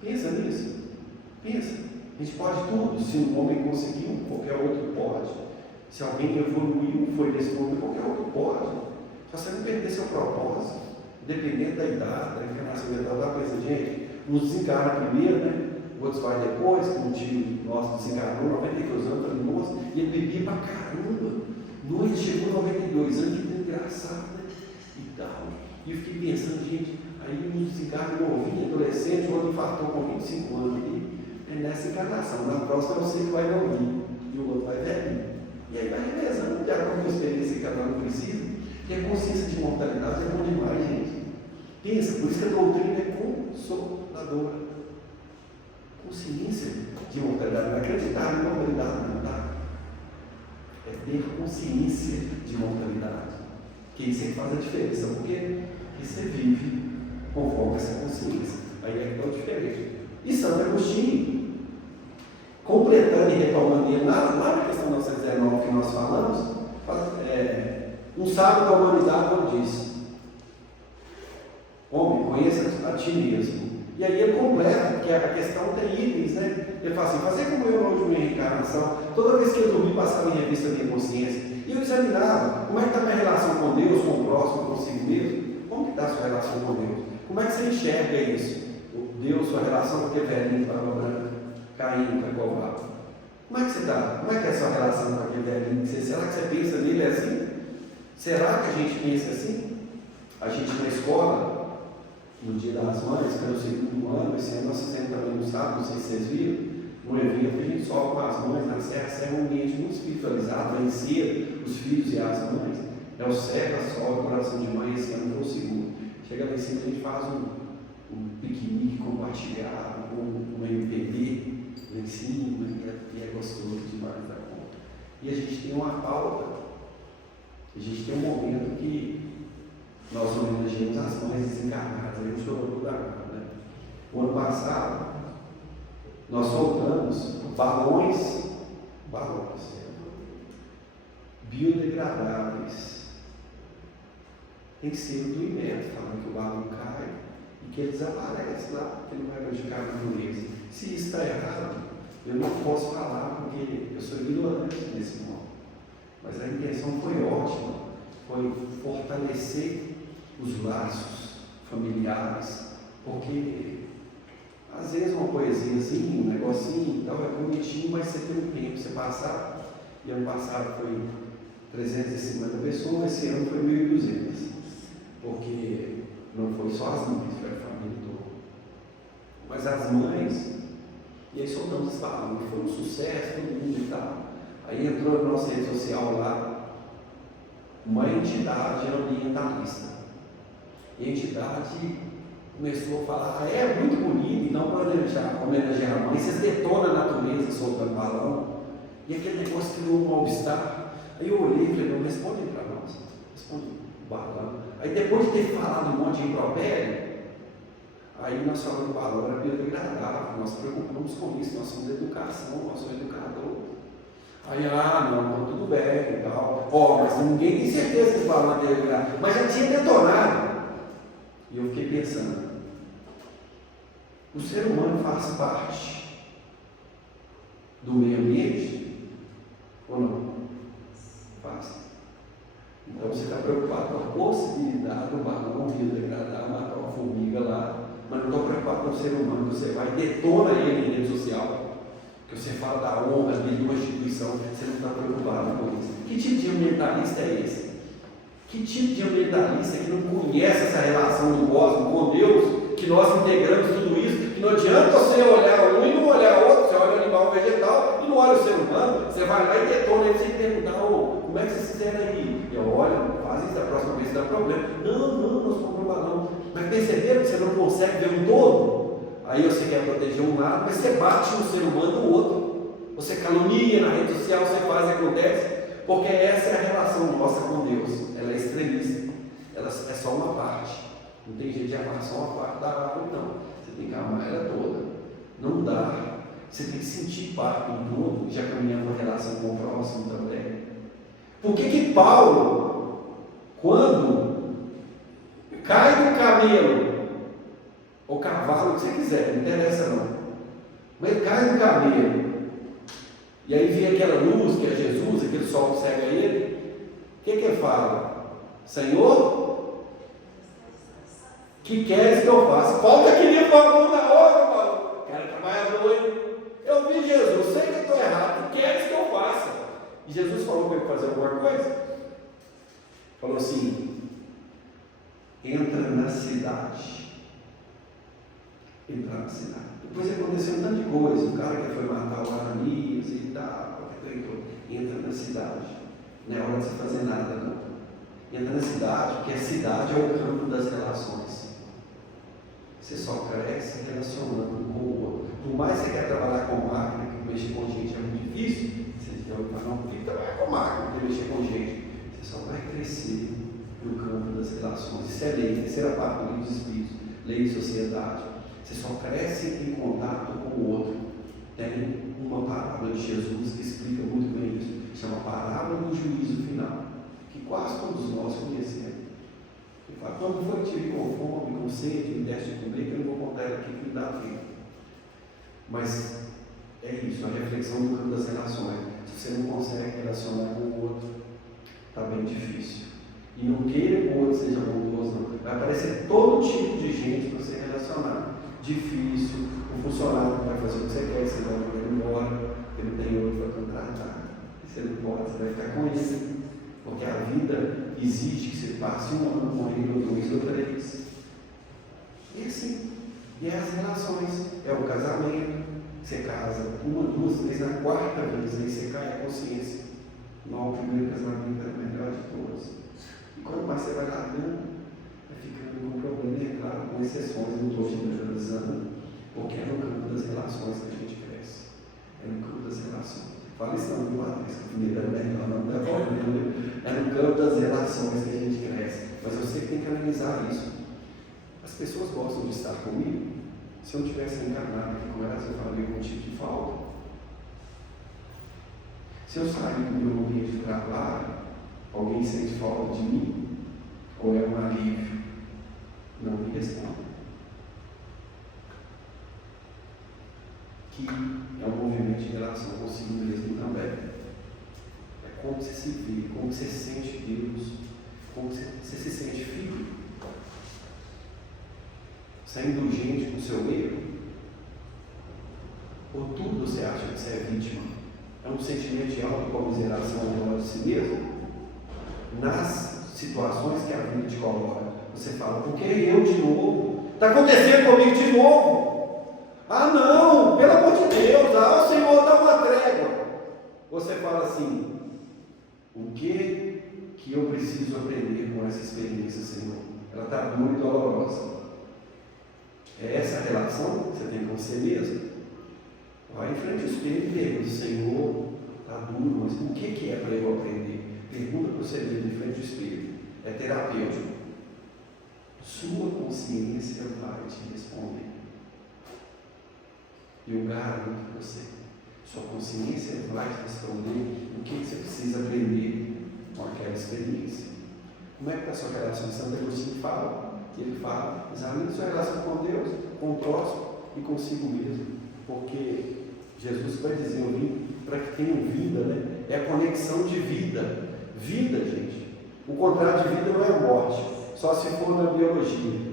Pensa nisso. Pensa. A gente pode tudo. Se um homem conseguiu, qualquer outro pode. Se alguém evoluiu, foi desse mundo, qualquer outro pode. Só você não perder seu propósito, dependendo da idade, da encarnação mental, da coisa, gente, uns desencarna primeiro, né? Outros vai depois, como um tio nosso desencarnou, 92 anos, falei, nossa, e ele bebia pra caramba. Ele chegou a 92 anos, que engraçado, né? E tal. E eu fiquei pensando, gente, aí um desencarna novinho, adolescente, o outro infartou com 25 anos ali. É nessa encarnação, na próxima eu sei que vai novinho, e o outro vai velhinho. E aí vai revezando, de acordo com a experiência que cada um precisa. E a consciência de mortalidade é bom demais, gente. Pensa, por isso que a doutrina é consoladora. Consciência de mortalidade, não é acreditar em mortalidade, não, tá? É ter consciência de mortalidade. Que isso é que faz a diferença, porque você vive conforme essa consciência. Aí é tão diferente. E Santo Agostinho, completando e retomando ele lá na questão 919 que nós falamos, um sábio da humanidade quando disse: homem, conheça a ti mesmo. E aí ele completa, porque a questão tem itens, né? Ele fala assim: fazer como eu na última reencarnação, toda vez que eu dormi, passava em revista a minha consciência, e eu examinava como é que está a minha relação com Deus, com o próximo, consigo mesmo. Como que está a sua relação com Deus? Como é que você enxerga isso? Deus, sua relação com aquele velhinho que estava branco, caindo, cacovado. Como é que você está? Como é que é a sua relação com aquele velhinho? Será que você pensa nele assim? Será que a gente pensa assim? A gente na escola, no Dia das Mães, que é o segundo ano, esse ano nós fizemos também no sábado, não sei se vocês viram, um evento que a gente sobe com as mães na Serra, é um ambiente muito espiritualizado, vai ser os filhos e as mães. É o Serra, Sol, o coração de mãe, esse ano foi o segundo. Chega lá em cima, a gente faz um piquenique compartilhado, com uma MPB lá em cima, e é gostoso demais da conta. E a gente tem uma pauta, a gente tem um momento que nós homenageamos as mães desencarnadas, a gente chorou toda a né? O ano passado, nós soltamos balões biodegradáveis. Tem que ser do IMET, falando que o balão cai e que ele desaparece lá, que ele vai prejudicar a natureza. Se isso está errado, eu não posso falar, porque eu sou ignorante nesse ponto. Mas a intenção foi ótima, foi fortalecer os laços familiares, porque às vezes uma poesiazinha, um negocinho e tal, é bonitinho, mas você tem um tempo, você passar, e ano passado foi 350 pessoas, esse ano foi 1.200, porque não foi só as mães, foi a família toda. Mas as mães, e aí soltamos esse balão, foi um sucesso, todo mundo e tal. Aí entrou na nossa rede social lá, uma entidade ambientalista. E a entidade começou a falar: é muito bonito, então para homenagear a mãe, vocês detonam a natureza soltando balão. E aquele negócio criou um mal-estar. Aí eu olhei e falei: não, responde para nós, responde o balão. Aí depois de ter falado um monte de impropério, aí nós falamos que o balão era biodegradável, nós preocupamos com isso, nós somos educação, nós somos educadores. Aí, não, então tudo bem e tal. Mas ninguém tem certeza que o balão é biodegradável, mas já tinha detonado. E eu fiquei pensando, o ser humano faz parte do meio ambiente ou não? Faz. Então você está preocupado com a possibilidade do balão biodegradável matar uma formiga lá, mas não estou preocupado com o ser humano, que você vai e detona ele em rede social, que você fala da honra dele de uma instituição, você não está preocupado com isso. Que tipo de ambientalista é esse? Que tipo de ambientalista que não conhece essa relação do cosmos com Deus, que nós integramos tudo isso, que não adianta você olhar um e não olhar outro. Você olha o animal vegetal e não olha o ser humano. Você vai lá e detona ele sem perguntar: como é que vocês fizeram aí? Eu olho, faz isso, da próxima vez dá problema. Não, nós compramos balão. Mas perceberam que você não consegue ver um todo? Aí você quer proteger um lado, mas você bate no ser humano do outro. Você calunia na rede social, você faz, acontece. Porque essa é a relação nossa com Deus. Ela é extremista. Ela é só uma parte. Não tem jeito de amar só uma parte da árvore, não. Você tem que amar ela toda. Não dá. Você tem que sentir parte do todo, já caminhando uma relação com o próximo também. Por que Paulo, quando cai do camelo, ou cavalo, o que você quiser, não interessa não, mas ele cai do camelo, e aí vem aquela luz que é Jesus, aquele sol que cega ele, o que ele fala? Senhor, que queres que eu faça? Paulo já queria pôr a mão na obra, Paulo. Quero trabalhar doido. Eu vi Jesus, sei que eu estou errado, que queres que eu faça? E Jesus falou para ele fazer alguma coisa. Falou assim: entra na cidade. Entrar na cidade. Depois aconteceu um tanto de coisa. O cara que foi matar o Ananias e tal, entra na cidade. Não é hora de você fazer nada, não. Entra na cidade, porque a cidade é o campo das relações. Você só cresce relacionando com o outro. Por mais que você quer trabalhar com máquina, que mexer com gente é muito difícil, você já vai falar: não, tem que trabalhar com máquina, tem que mexer com gente. Você só vai crescer no campo das relações. Isso é lei, terceira parte do livro dos Espíritos, lei de sociedade. Você só cresce em contato com o outro. Tem uma parábola de Jesus que explica muito bem isso. Chama parábola do juízo final, que quase todos nós conhecemos. Ele fala: quando foi que tive com fome, com sede, me deste de comer, que eu não vou contar ela aqui, que me dá tempo. Mas é isso, a reflexão do campo das relações. Se você não consegue relacionar com o outro, está bem difícil. E não queira que o outro seja bondoso, não. Vai aparecer todo tipo de gente para você relacionar. Difícil, o funcionário que vai fazer o que você quer, você vai mandar ele embora, porque não tem outro para contratar. Você não pode, você vai ficar com ele. Porque a vida exige que você passe um ano com ele, ou 2 ou 3. E assim, e é as relações, é o casamento. Você casa 1, 2, 3, na 4ª vez, aí você cai a consciência. Não, o primeiro casamento é o melhor de todos. E quando mais você vai largando, vai ficando com problema, é claro, com exceções, não estou generalizando, porque é no campo das relações que a gente cresce. É no campo das relações. Fala isso não, viu, Patrícia? A primeira é melhor, não dá problema. É no campo das relações que a gente cresce. Mas você tem que analisar isso. As pessoas gostam de estar comigo. Se eu não tivesse encarnado aqui com elas, eu faria algum tipo de falta. Se eu sair do meu ambiente de trabalho, alguém sente falta de mim? Ou é um alívio? Não me responda. Que é um movimento de relação consigo mesmo também. É como você se vê, como você sente Deus, como você se sente filho. Você é indulgente com o seu erro? Ou tudo você acha que você é vítima? É um sentimento de autocomiseração ao redor de si mesmo? Nas situações que a vida te coloca, você fala: por que eu de novo? Está acontecendo comigo de novo? Ah não, pelo amor de Deus, o Senhor dá uma trégua. Você fala assim: o que eu preciso aprender com essa experiência, Senhor? Ela está dura e dolorosa. É essa a relação que você tem com você mesmo? Vai em frente ao espelho e pergunta: Senhor, está duro, mas o que é para eu aprender? Pergunta para você mesmo em frente ao espelho. É terapêutico. Sua consciência vai te responder. Eu garanto para você, sua consciência vai te responder o que você precisa aprender com aquela experiência. Como é que está a sua relação? Santo Agostinho fala, ele fala: examine sua relação com Deus, com o próximo e consigo mesmo, porque Jesus vai dizer: eu vim para que tenham vida, né? É a conexão de vida. Vida, gente. O contrário de vida não é morte, só se for na biologia.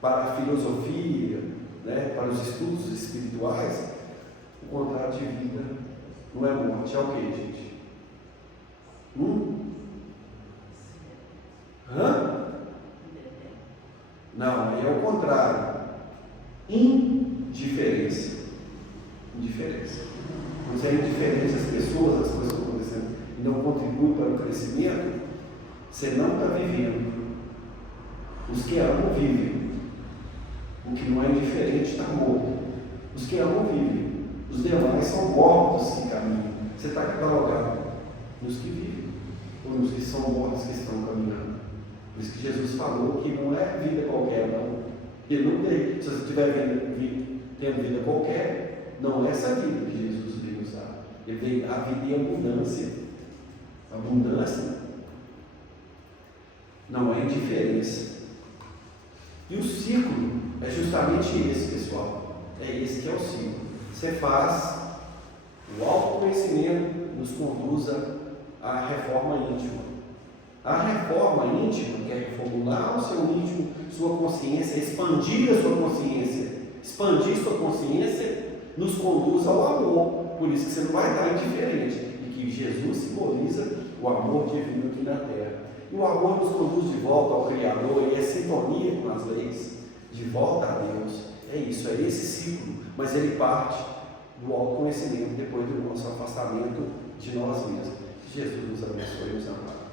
Para a filosofia, né, para os estudos espirituais, o contrário de vida não é morte. É o que, gente? Não, aí é o contrário. Indiferença. Indiferença. Quando você é indiferente às pessoas, as coisas que estão acontecendo, e não contribui para o crescimento, você não está vivendo. Os que amam vivem. O que não é indiferente está morto. Os que amam vivem. Os demais são mortos que caminham. Você está catalogado nos que vivem, ou nos que são mortos que estão caminhando. Por isso que Jesus falou que não é vida qualquer, não. Ele não tem. Se você estiver tendo vida qualquer, não é essa vida que Jesus veio usar. Ele veio a vida em abundância. Abundância não é indiferença. E o ciclo é justamente esse, pessoal. É esse que é o ciclo. Você faz, o autoconhecimento nos conduz à reforma íntima. A reforma íntima, que é reformular o seu íntimo, sua consciência, expandir a sua consciência. Expandir sua consciência nos conduz ao amor. Por isso que você não vai estar indiferente. E que Jesus simboliza o amor divino aqui na terra. E o amor nos conduz de volta ao Criador e é sintonia com as leis, de volta a Deus. É isso, é esse ciclo, mas ele parte do autoconhecimento depois do nosso afastamento de nós mesmos. Que Jesus nos abençoe e nos ampare.